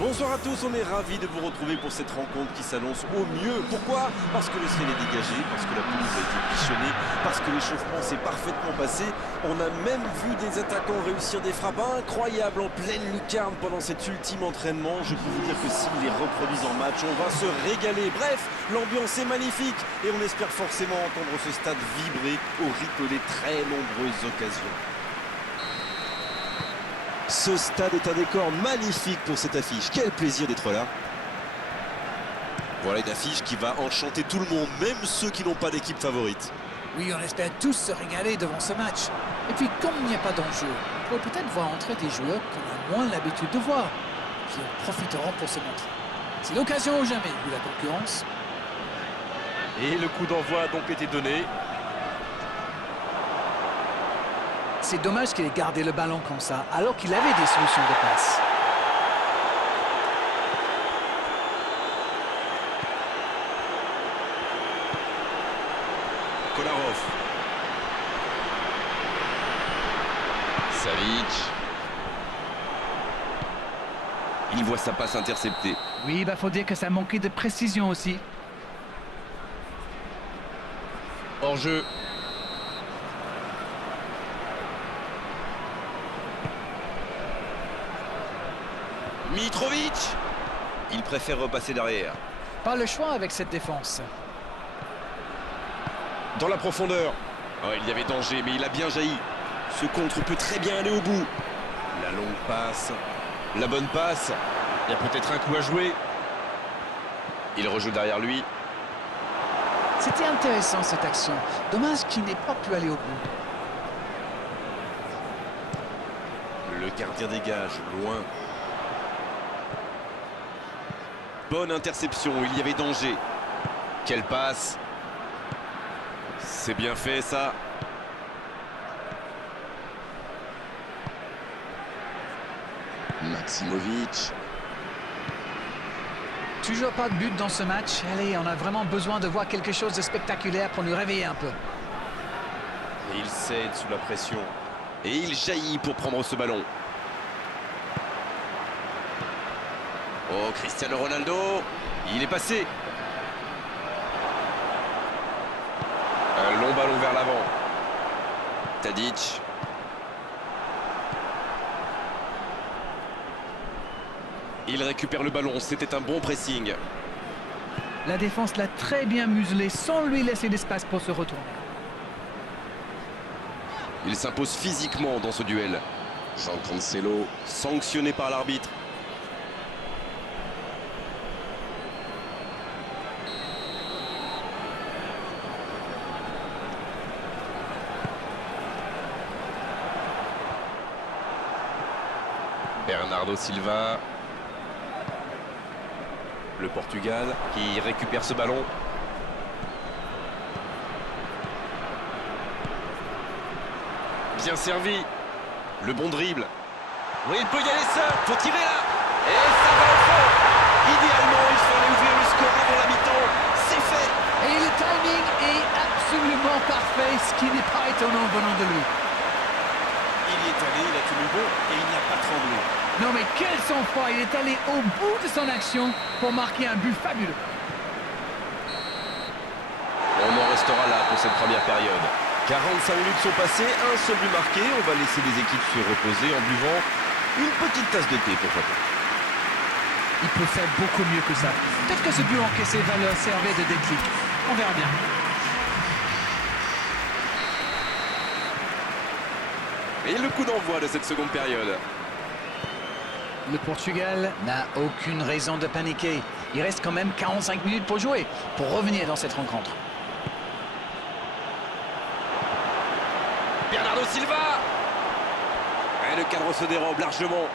Bonsoir à tous, on est ravis de vous retrouver pour cette rencontre qui s'annonce au mieux. Pourquoi? Parce que le ciel est dégagé, parce que la pelouse a été bichonnée, parce que l'échauffement s'est parfaitement passé. On a même vu des attaquants réussir des frappes incroyables en pleine lucarne pendant cet ultime entraînement. Je peux vous dire que s'ils les reproduisent en match, on va se régaler. Bref, l'ambiance est magnifique et on espère forcément entendre ce stade vibrer au rythme des très nombreuses occasions. Ce stade est un décor magnifique pour cette affiche. Quel plaisir d'être là. Voilà une affiche qui va enchanter tout le monde, même ceux qui n'ont pas d'équipe favorite. Oui, on espère tous se régaler devant ce match. Et puis, comme il n'y a pas d'enjeu, on pourrait peut-être voir entrer des joueurs qu'on a moins l'habitude de voir, qui en profiteront pour se montrer. C'est l'occasion ou jamais, vu la concurrence. Et le coup d'envoi a donc été donné. C'est dommage qu'il ait gardé le ballon comme ça, alors qu'il avait des solutions de passe. Kolarov. Savic. Il voit sa passe interceptée. Oui, faut dire que ça manquait de précision aussi. Hors-jeu. Mitrovic. Il préfère repasser derrière. Pas le choix avec cette défense. Dans la profondeur. Oh, il y avait danger, mais il a bien jailli. Ce contre peut très bien aller au bout. La longue passe. La bonne passe. Il y a peut-être un coup à jouer. Il rejoue derrière lui. C'était intéressant cette action. Dommage qu'il n'ait pas pu aller au bout. Le gardien dégage, loin. Bonne interception, il y avait danger. Quelle passe. C'est bien fait ça. Maximovic. Toujours pas de but dans ce match. Allez, on a vraiment besoin de voir quelque chose de spectaculaire pour nous réveiller un peu. Et il cède sous la pression. Et il jaillit pour prendre ce ballon. Oh, Cristiano Ronaldo. Il est passé. Un long ballon vers l'avant. Tadic. Il récupère le ballon, c'était un bon pressing. La défense l'a très bien muselé sans lui laisser d'espace pour se retourner. Il s'impose physiquement dans ce duel. Jean Cancelo, sanctionné par l'arbitre. Bernardo Silva. Le Portugal qui récupère ce ballon. Bien servi. Le bon dribble. Oui, il peut y aller seul. Faut tirer là. Et ça va au fond. Idéalement, il fallait ouvrir le score avant la mi-temps. C'est fait. Et le timing est absolument parfait, ce qui n'est pas étonnant venant de lui. Il y est allé, il a tenu bon et il n'a pas tremblé. Non mais quel sang-froid, il est allé au bout de son action pour marquer un but fabuleux. On en restera là pour cette première période. 45 minutes sont passées, un seul but marqué. On va laisser les équipes se reposer en buvant une petite tasse de thé, pourquoi pas. Il peut faire beaucoup mieux que ça. Peut-être que ce but encaissé va leur servir de déclic. On verra bien. Et le coup d'envoi de cette seconde période. Le Portugal n'a aucune raison de paniquer. Il reste quand même 45 minutes pour jouer, pour revenir dans cette rencontre. Bernardo Silva. Et le cadre se dérobe largement.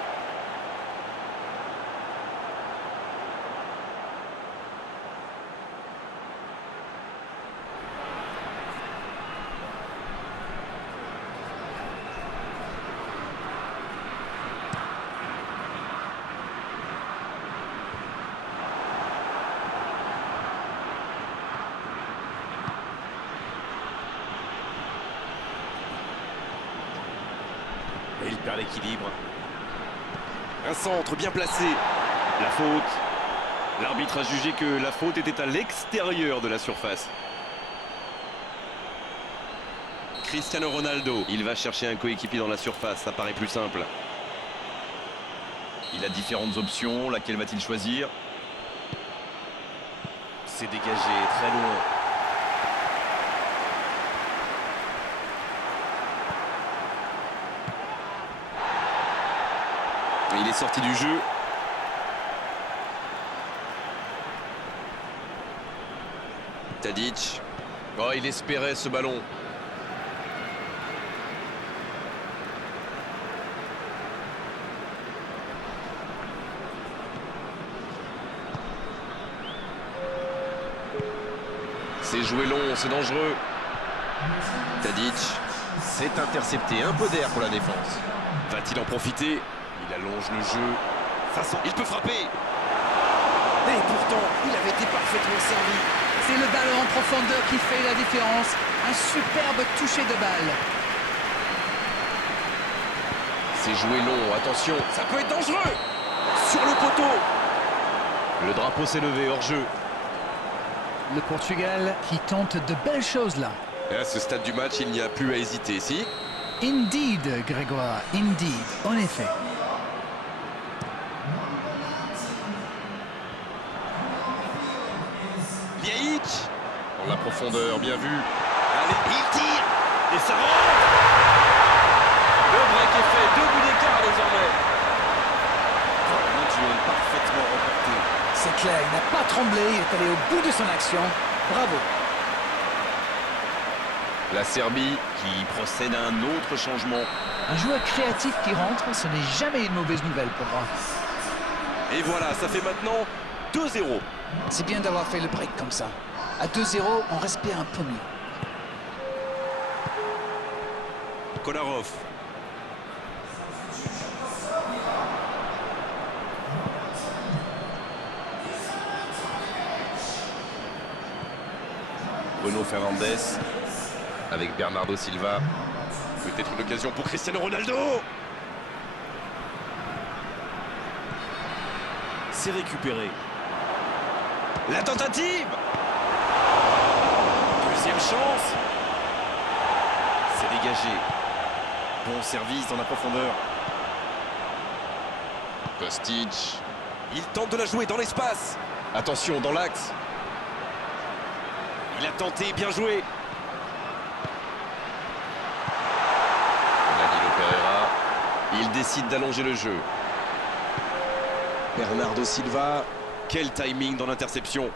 Et il perd l'équilibre. Un centre bien placé. La faute. L'arbitre a jugé que la faute était à l'extérieur de la surface. Cristiano Ronaldo, il va chercher un coéquipier dans la surface, ça paraît plus simple. Il a différentes options, laquelle va-t-il choisir? C'est dégagé, très loin. Il est sorti du jeu. Tadic. Oh, il espérait ce ballon. C'est joué long, c'est dangereux. Tadic. C'est intercepté, un peu d'air pour la défense. Va-t-il en profiter? Il allonge le jeu. Il peut frapper. Et pourtant, il avait été parfaitement servi. C'est le ballon en profondeur qui fait la différence. Un superbe toucher de balle. C'est joué long, attention. Ça peut être dangereux. Sur le poteau. Le drapeau s'est levé hors jeu. Le Portugal qui tente de belles choses là. Et à ce stade du match, il n'y a plus à hésiter, si? Indeed, Grégoire, indeed, en effet. Liaïc. Dans la profondeur, bien vu. Allez, il tire. Et ça rentre. Le break est fait, 2 buts d'écart désormais. Voilà, parfaitement remporté. C'est clair, il n'a pas tremblé, il est allé au bout de son action. Bravo. La Serbie qui procède à un autre changement. Un joueur créatif qui rentre, ce n'est jamais une mauvaise nouvelle pour moi. Et voilà, ça fait maintenant 2-0. C'est bien d'avoir fait le break comme ça. À 2-0, on respire un peu mieux. Kolarov. Bruno Fernandes avec Bernardo Silva. Peut-être une occasion pour Cristiano Ronaldo. C'est récupéré. La tentative. Deuxième chance. C'est dégagé. Bon service dans la profondeur. Kostic. Il tente de la jouer dans l'espace. Attention, dans l'axe. Il a tenté, bien joué. Danilo Pereira. Il décide d'allonger le jeu. Bernardo Silva. Quel timing dans l'interception.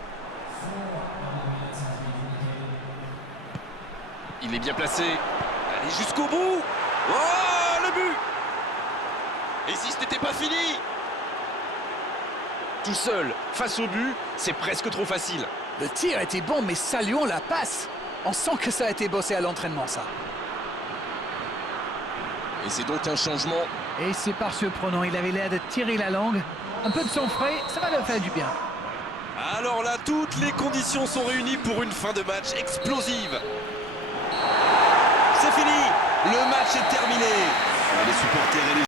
Il est bien placé. Allez jusqu'au bout. Oh, le but. Et si ce n'était pas fini? Tout seul, face au but, c'est presque trop facile. Le tir était bon, mais saluons la passe. On sent que ça a été bossé à l'entraînement, ça. Et c'est donc un changement. Et c'est pas surprenant, il avait l'air de tirer la langue. Un peu de sang frais, ça va leur faire du bien. Alors là, toutes les conditions sont réunies pour une fin de match explosive. C'est fini. Le match est terminé. Les supporters et les